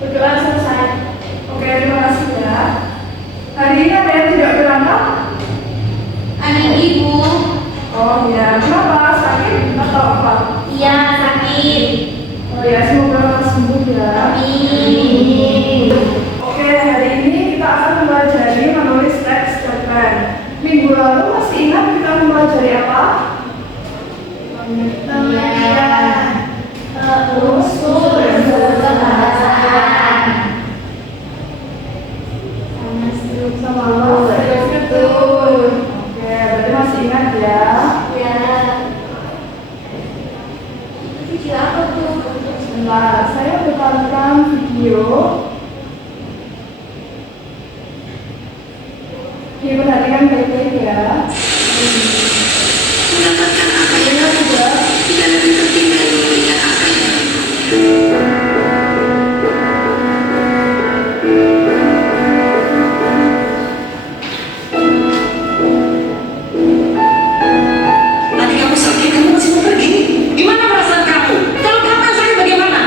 Berdoa selesai. Oke, terima kasih ya. Hari ini ada yang tidak berangkat? Ada ibu. Oh ya, kenapa? Sakit atau apa? Iya, sakit. Oh ya, semoga sembuh ya. Amin. Oke, hari ini kita akan mempelajari menulis teks cerpen. Minggu lalu masih ingat kita mempelajari apa? Pengertian. Unsur kebahasaan. Sama struktur. Oke, berarti masih ingat ya? Ya. Video apa tuh? Sebentar, saya putarkan video. Diperhatikan baik-baik ya. Mendapatkan apa yang kamu buat tidak lebih penting dari melihat apa yang kamu Nanti kamu sakit, kamu masih mau pergi? Gimana perasaan kamu? Kalau kamu yang sakit bagaimana?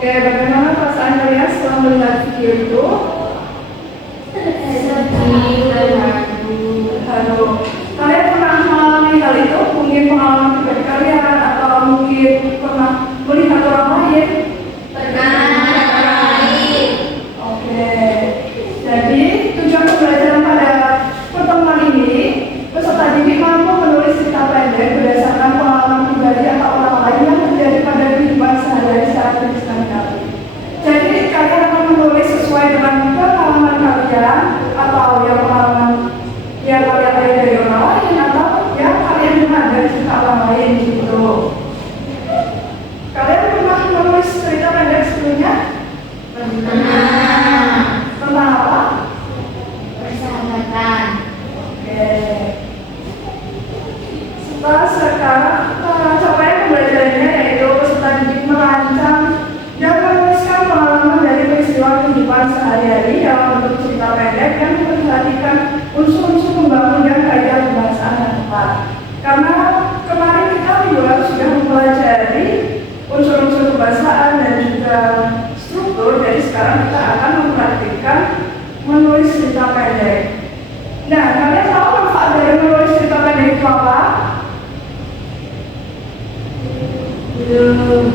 Oke, bagaimana perasaan kalian setelah melihat video itu? Halo, kalian pernah mengalami hal itu? Mungkin pengalaman pribadi kalian atau mungkin pernah melihat orang lain? Oke, jadi tujuan pembelajaran pada pertemuan ini, peserta didik mampu menulis cerita pendek berdasarkan pengalaman pribadi atau orang lain yang terjadi pada kehidupan sehari-hari saat tulisan kami. Jadi kalian akan menulis sesuai dengan pengalaman kalian atau yang pengalaman yang kalian lihat dari orang lain atau yang kalian dengar dari cerita orang lain gitu. Kalian pernah menulis cerita pendek sebelumnya? Tentang apa? Persahabatan. Oke. Sekarang capaian pembelajarannya yaitu peserta didik merancang dan menuliskan pengalaman dari peristiwa kehidupan sehari-hari dalam bentuk cerita pendek yang memperhatikan unsur-unsur pembangun dan kaidah kebahasaan yang tepat. Karena kemarin kita minggu lalu sudah mempelajari unsur-unsur kebahasaan dan juga struktur, jadi sekarang kita akan mempraktikkan menulis cerita pendek. Nah, kalian tahu manfaat dari menulis cerita pendek itu apa? Belum.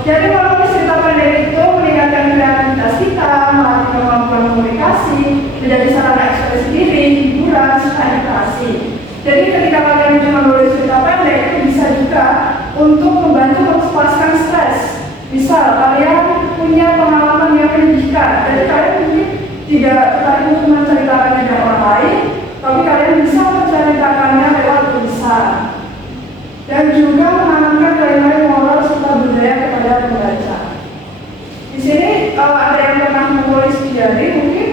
Jadi menulis cerita pendek itu meningkatkan kreativitas kita, melatih kemampuan komunikasi, menjadi sarana ekspresi diri, hiburan, serta edukasi. Jadi ketika kalian itu menulis cerita pendek itu bisa juga untuk membantu melepaskan stres. Misal kalian punya pengalaman yang menyedihkan, jadi kalian mungkin tidak tertarik untuk menceritakannya dengan orang lain, tapi kalian bisa menceritakannya lewat tulisan. Dan juga menanamkan nilai-nilai moral serta budaya kepada pembaca. Di sini kalau ada yang pernah menulis diary mungkin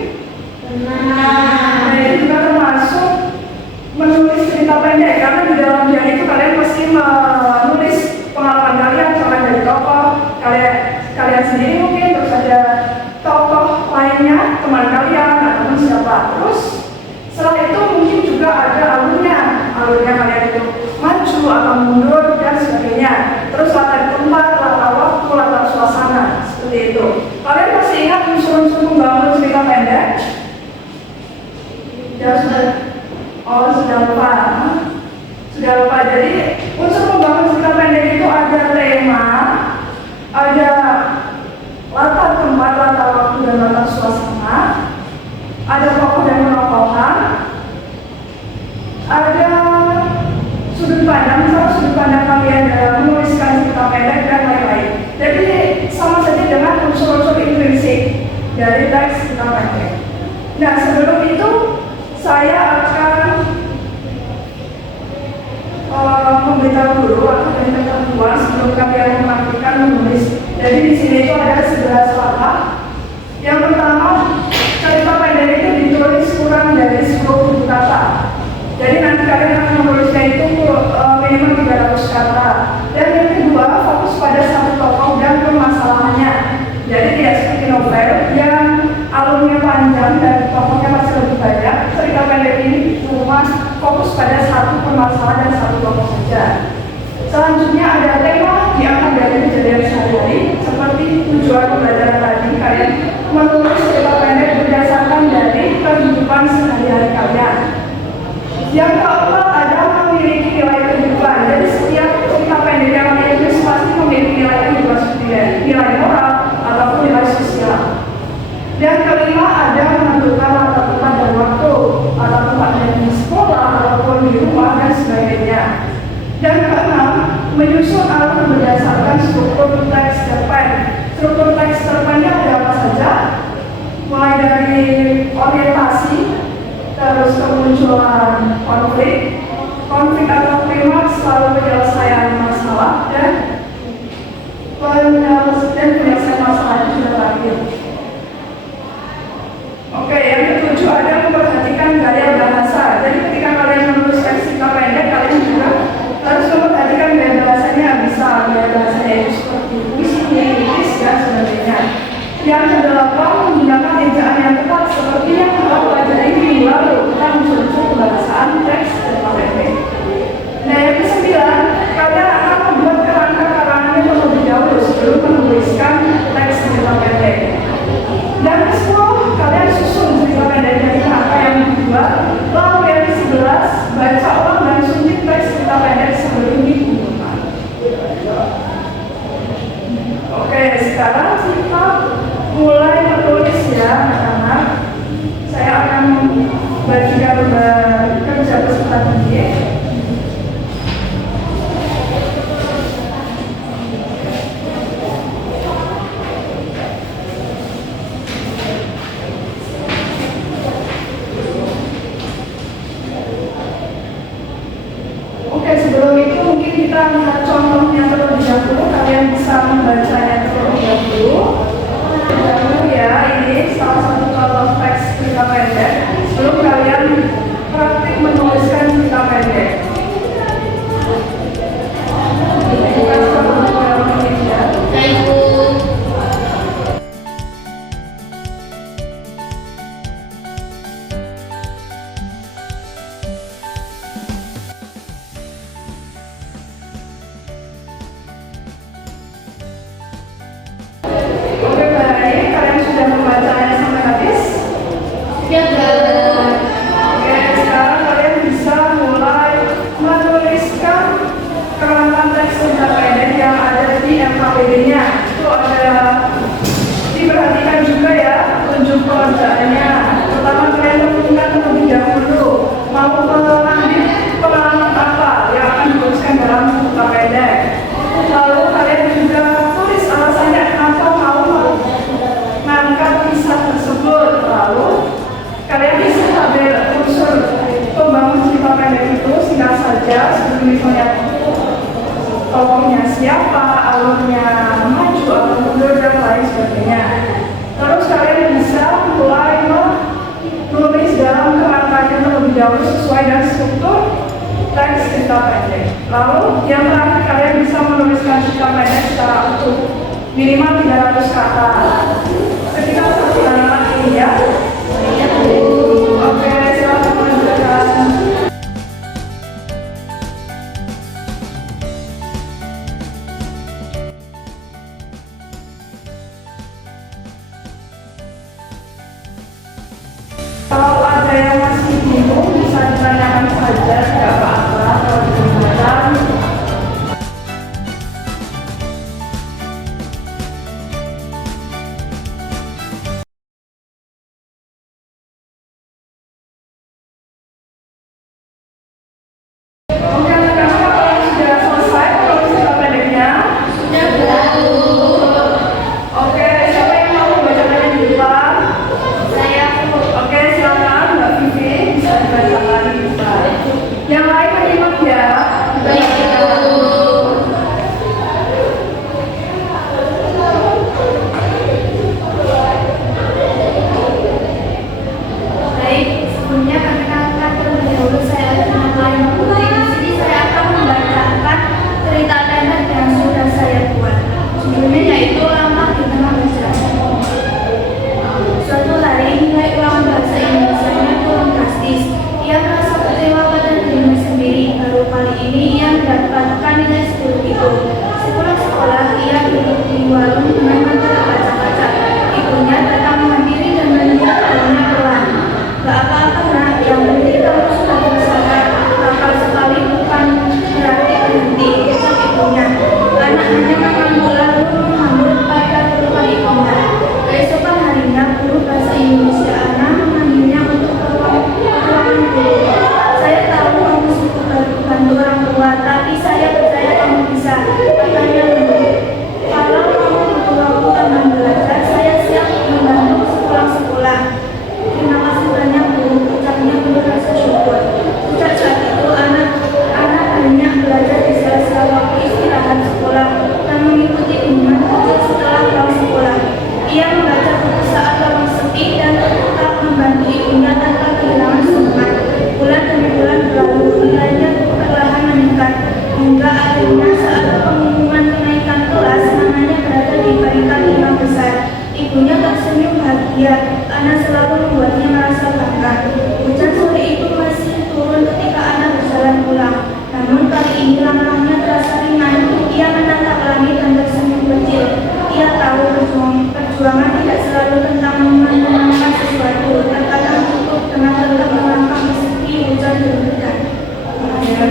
nah, itu juga termasuk menulis cerita pendek, karena di dalam diary itu kalian pasti menulis pengalaman kalian, contoh dari tokoh kalian sendiri mungkin, terus ada tokoh lainnya, teman kalian atau siapa. Terus setelah itu mungkin juga ada alurnya kalian itu maju atau mundur dan sebagainya. Terus latar tempat, latar waktu, latar suasana, seperti itu. Kalian masih ingat unsur-unsur membangun cerita pendek? Ya sudah. Oh, sudah lupa. Sudah lupa. Jadi unsur membangun cerita pendek itu ada tema, ada latar tempat, latar waktu dan latar suasana, ada tokoh dan penokohan, ada sudut pandang, misalnya sudut pandang kalian dalam menuliskan cerita pendek dan lain-lain. Jadi sama saja dengan unsur-unsur intrinsik dari teks cerita pendek. Nah, sebelum itu saya akan dahulu atau dari ketentuan sebelum kalian melakukan menulis. Jadi di sini itu ada 11 langkah. Yang pertama, cerita pendek itu ditulis kurang dari 10 kata. Jadi nanti kalian akan menulisnya itu minimal 300 kata. Dan yang kedua, fokus pada satu tokoh dan permasalahannya. Jadi tidak seperti novel yang alurnya panjang dan tokohnya masih lebih banyak. Cerita pendek ini cuma fokus pada satu permasalahan dan satu tokoh saja. Selanjutnya ada tema yang ada dari kejadian sehari-hari, seperti tujuan pembelajaran tadi. Kalian menulis cerita pendek berdasarkan dari kehidupan sehari-hari kalian. Yang keempat ada memiliki nilai kehidupan. Jadi setiap cerita pendek yang kalian tulis pasti memiliki nilai kehidupan seperti nilai moral ataupun nilai sosial. Dan kelima ada menentukan latar tempat dan waktu, atau tempatnya di sekolah ataupun di rumah dan sebagainya. Dan keenam, menyusun alur berdasarkan struktur teks cerpen. Struktur teks cerpennya ada apa saja? Mulai dari orientasi, terus kemunculan konflik atau klimaks, lalu penyelesaian masalah dan penyelesaian masalah itu sudah terakhir. Oke, yang ketujuh ada memperhatikan gaya bahasa. Jadi ketika kalian menulis teks cerita pendek, kalian juga harus memperhatikan gaya bahasanya. Bisa gaya bahasanya itu seperti puisi, kritis, dan sebagainya. Yang kedelapan, menggunakan ejaan yang tepat seperti yang kita pelajari minggu lalu. Kita muncul pembahasan teks cerita pendek. Nah, yang kesembilan, kalian akan membuat kerangka karangannya terlebih dahulu sebelum menuliskan teks cerita pendek. Dan ke-10, kalian susun cerita pendek dari kerangka yang dibuat. Lalu yang ke-11, baca ulang dan suntik teks cerita pendek sebelum dikumpulkan. Oke, sekarang kita mulai menulis ya anak-anak. Saya akan bagikan kerja peserta didik. Oke, sebelum itu mungkin kita lihat contohnya terlebih dahulu. Kalian bisa membacanya terlebih dahulu. Ya, ini salah satu contoh teks cerita pendek. Sebelum kalian praktik menuliskan cerita pendek. Oke, baik. Kalian sudah membacanya sampai habis? Ya, Oke, sekarang kalian bisa mulai menuliskan kerangka teks cerita pendek yang ada di MKPD-nya. Itu ada, diperhatikan juga ya tunjuk pekerjaannya. Pertama kalian tentukan terlebih dahulu mau mengambil pengalaman apa yang akan dituliskan dalam cerita pendek. Lalu kalian juga tulis alasannya kenapa mau mengangkat kisah tersebut. Lalu kalian bisa ambil unsur pembangun cerita pendek itu singkat saja, seperti misalnya tokohnya siapa, alurnya maju atau mundur dan lain sebagainya. Terus kalian bisa mulai menulis dalam kerangkanya terlebih dahulu sesuai dengan struktur teks cerita pendek. Lalu yang terakhir kalian bisa menuliskan cerita pendek secara utuh minimal 300 kata. Sekitar 1 halaman ini ya. Oke, silakan melanjutkan. Kalau ada yang masih bingung bisa ditanyakan saja, tidak apa-apa. Kalau ditanyakan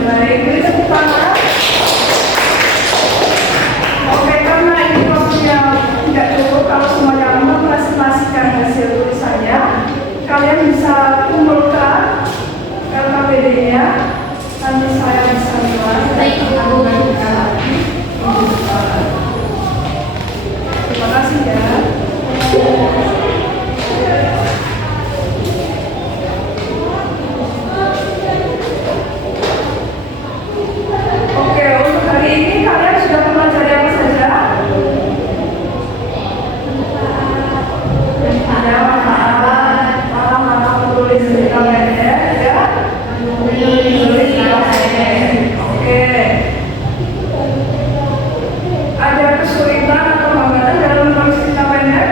baik. Beri tepuk tangan. Oke, karena ini waktunya tidak cukup, kalau semuanya mempresentasikan hasil tulisannya, kalian bisa kumpulkan LKPD-nya. Nanti saya bisa lihat. Baik, Ibu. Terima kasih ya. Oke, untuk hari ini kalian sudah mempelajari apa saja? Ada maaf, menulis cerita pendek, ya? Menulis cerita pendek. Oke. Ada kesulitan atau hambatan dalam menulis cerita pendek?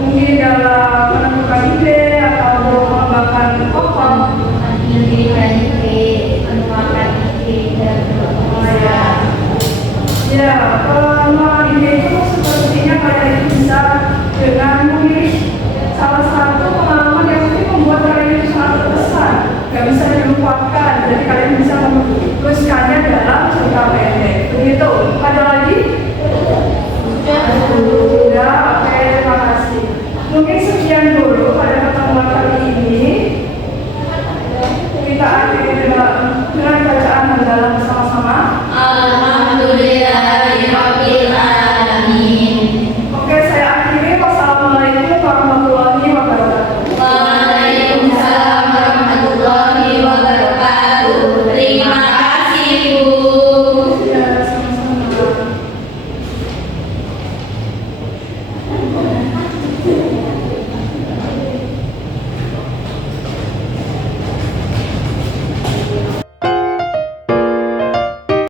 Mungkin dalam menentukan ide atau mengembangkan tokoh. Ya, kalau ide itu sepertinya kalian itu bisa dengan memilih salah satu pengalaman yang mungkin membuat kalian itu sangat berkesan, nggak bisa dilupakan. Jadi kalian bisa menuliskannya dalam cerita pendek. Begitu. Ada lagi? Sudah. Oke, terima kasih. Mungkin sekian dulu.